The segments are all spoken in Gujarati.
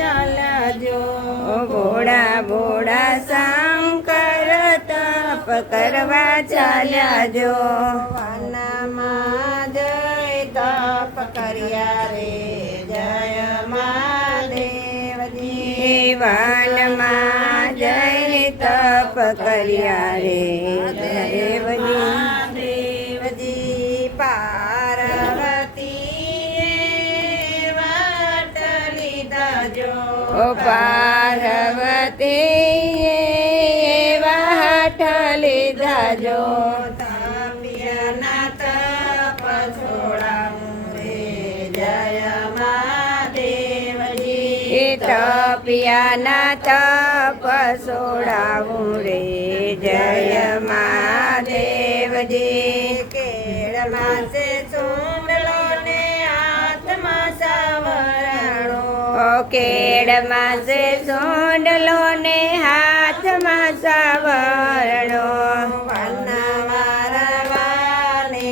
ચાલજો ભોળા ભોળા શંકર તપ કરવા ચાલ્યા જો વનમાં જય તપ કર્યા રે જય મહાદેવજી વનમાં જય તપ કર્યા રે દેવજી દેવજી પાર્વતી વાટ લીધા જો પાર્વતી વાટ લીધા જો તાપિયાના તપ છોડાવું રે જય મહાદેવજી તપિયાના તપ છોડાવું રે જય મહાદેવજી કેળમાં છે ચૂંડલો ને હાથમાં સાવરણો કેળમાં છે સોંડલો ને હાથમાં સાવરણો વનવારવાને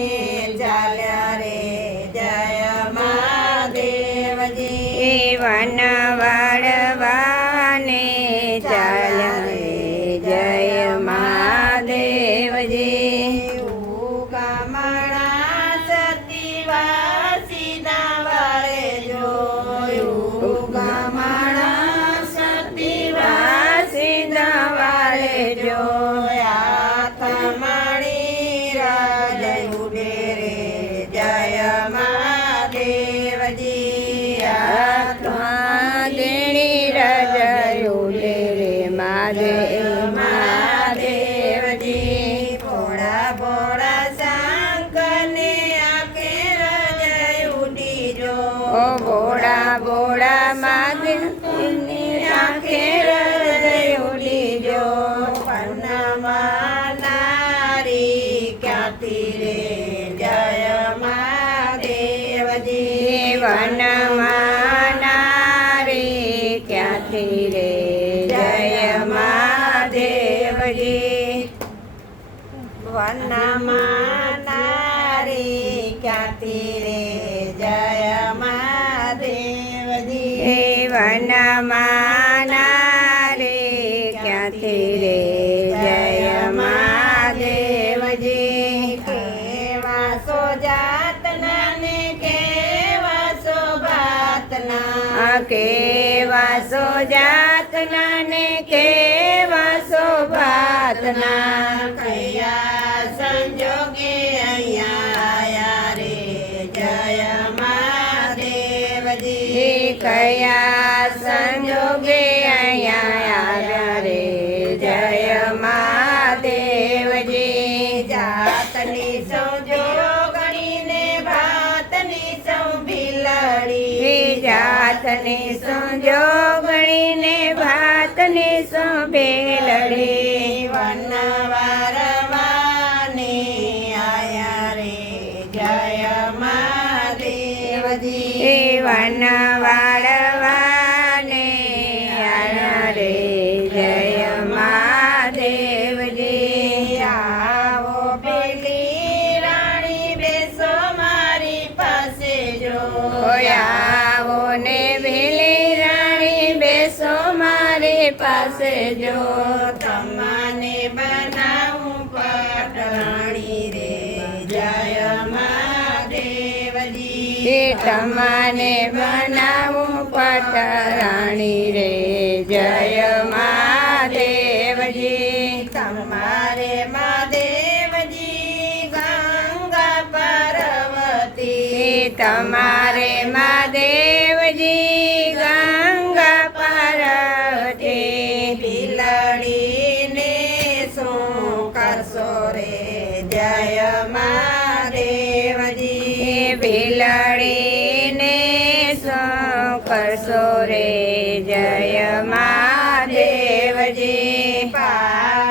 ચાલ્યા રે જય મહાદેવજી વનવાળવાને ચાલ્યા રે જય મહાદેવજી ગામડા સતીવાસી ના વાળે જોયું ગામડા સતીવાસી ના વાળે જોયા તમારી રાજ ઉડે રે જય મહાદેવજી દેણી રજયું રે મહાદેવજી ભોળા ભોળા શંકરને આંખે રજય ઉડી જો ભોળા ભોળા માગની આંખે હૃદય ઉડી જો પન્નામાં નારી ક્યાંથી રે જય મહાદેવજી વનમાં નારી ક્યાંથી રે જય મહાદેવજી વનમાં નારી ક્યાંથી રે જય મહાદેવજી વનમાં નારી ક્યાંથી રે જય મહાદેવજી કેવા સો જાતના ને કેવા સો ભાતના કેવા સો જાતના ને કેવા સો ભાતના કયા સંજોગે અહીંયા આયા રે જય મહાદેવજી કયા સંજોગે અહીંયા આવ્યા રે જય મહાદેવજી જાતની સંજોગણીને ભાતની સૌ ભીલડી જાતની સંજોગણીને ભાતની સંભેલડી વનવારવાને આયા રે જય મહાદેવજી વનવાળવાને આયા રે જય મહાદેવજી આવો પેલી રાણી બેસો મારી પાસે જો આવો ને ભેલી રાણી બેસો મારી પાસે જો તમને બનાવું પટરાણી રે જય મહાદેવજી તમને બનાવું પટરાણી રે જય મહાદેવજી તમારે મહાદેવજી ગંગા પાર્વતી તમારે મહાદેવજી ગંગા પાર્વતી બિલડીને શું કરશો રે જય મહાદેવજી બિલડીને શું કરશો રે જય મહાદેવજી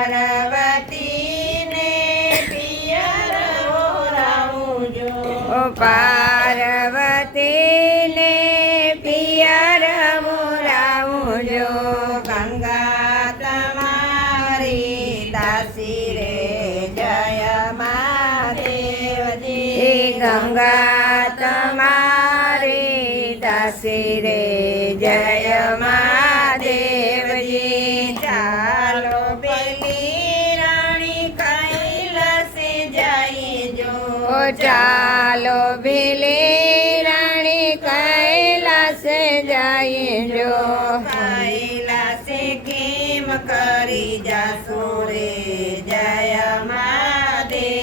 પાર્વતીને પિયર ઓરાવું જો પાર્વતીને પિયર બોલાવું જો ગંગા તમારી દાસી રે જય મહાદેવજી ગંગા તમારી દાસી રે જય મા ચાલો ભીલી રાણી કૈલાસે જઈએ જો કૈલાસે કેમ કરી જાશું રે જય મહાદેવજી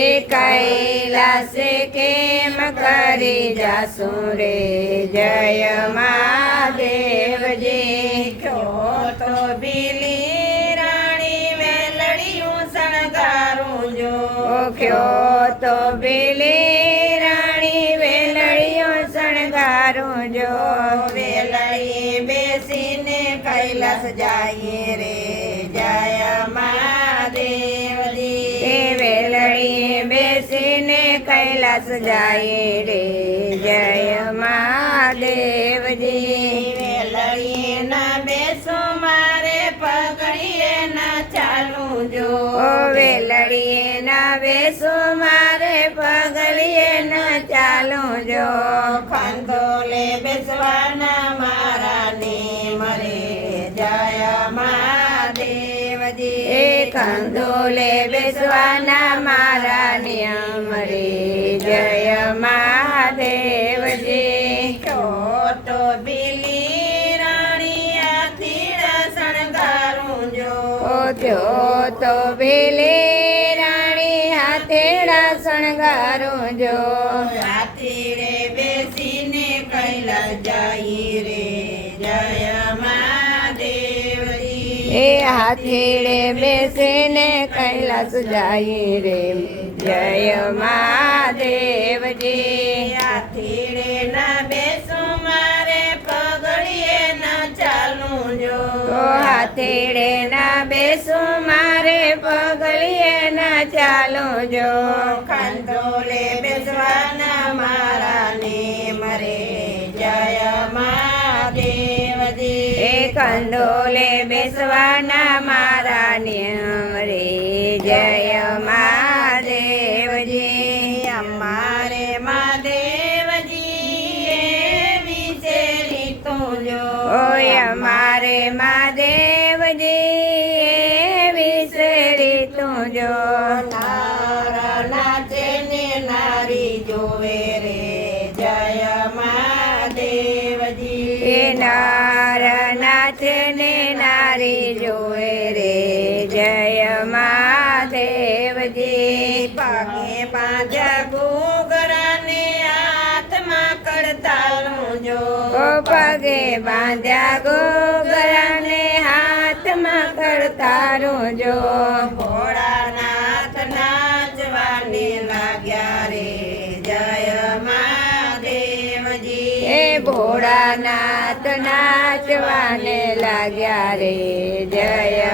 એ કૈલાસે કેમ કરી જાશું રે જય મહાદેવજી કયો તો ભીલી રાણી વેલડિયું શણગારું જો ઓખ્યો તો ભીલી રાણી વેલડીઓ શણગારું જો વેલડીએ બેસીને કૈલાસ જઈએ રે જય મહાદેવજી એ વેલડીએ બેસીને કૈલાસ જાય રે જય મહાદેવજી વેલડીએ ના બેસો મારે પગડીએ ના ચાલું જો ઓ વેલડીએ ના બેસો મારે પગલીએ ના ચાલું જો ખંડોલે બેસવાના મારા ને મરે જય મહાદેવજી એ કંદોલે બેસવાના મારા નિયમ રે જય મહાદેવજી કયો તો ભીલી રાણી આથીડા શણગારું જો ઓ થયો તો ભીલી રાણી હાથેડા શણગારું જો રાત્રિરે બેસીને કૈલાસ જઈએ રે જય મહાદેવજી એ હાથેડે બેસીને કૈલાસ જાય રે જય મહાદેવજી આથીડે ના બેસો મારે પગડીએ ના ચાલું જો તો હાથેડે ના બેસો મારે પગલીએ ના ચાલો જો ખંડોલે બેસવાના મારા ને મરે જય મહાદેવજી એ કંડોલે બેસવાના મારા નિયમ રે જય મહાદેવજી અમારે મહાદેવજી એવી છે રીતું જો ઓય અમારે મહાદેવજી એવી છે રીતું જો નારા નાચે ને નારી જોવે રે જય મહાદેવજી એ નાર નાચે ને નારી જોવે રે જય મહાદેવજી પાગે બાંધ્યા ઘૂઘરા ને હાથમાં કડતાલું જો ઓ પગે બાંધ્યા ગોગરાને હાથમાં કરતારું જો ભોળાનાથ નાચવાને લાગ્યા રે જય મહાદેવજી એ ભોળાનાથ નાચવાને લાગ્યા રે જય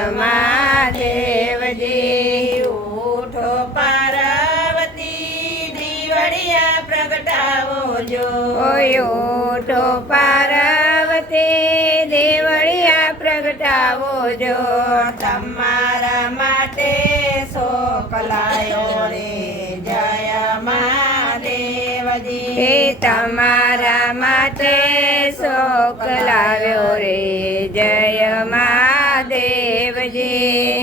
મહાદેવજી ઉઠો પાર્વતી દીવડિયા પ્રગટાવો જો ઓય ઉઠો પાર્વતી દેવળિયા પ્રગટાવો જો તમારા માટે સોકલાયો રે જય મહાદેવજી એ તમારા માટે શોક લાવ્યો રે જય મહાદેવજી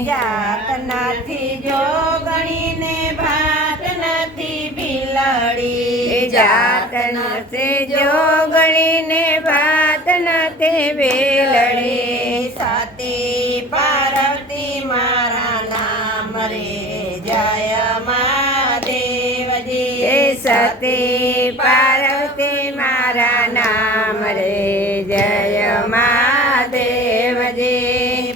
જાત નથી જોગણીને ભાત નથી ભીલડી જાત નથી જોગણીને ભાત નથી બેલડી સતી પાર્વતી મારા નામ રે જય મહાદેવજી એ સતી પાર્વતી મારા નામ રે જય મહાદેવજી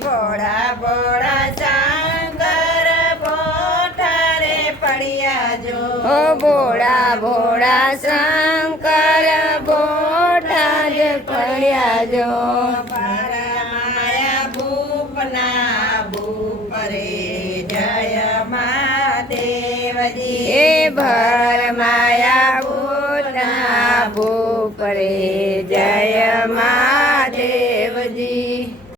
ભોળા ભોળા શંકર બોઠારે પડ્યા જો ઓ ભોળા ભોળા શંકર બોટા જ પડ્યા જો માયા ભૂપના ભૂપ રે જય મહાદેવજી એ ભર માયા ભૂતના ભૂપ રે જય મા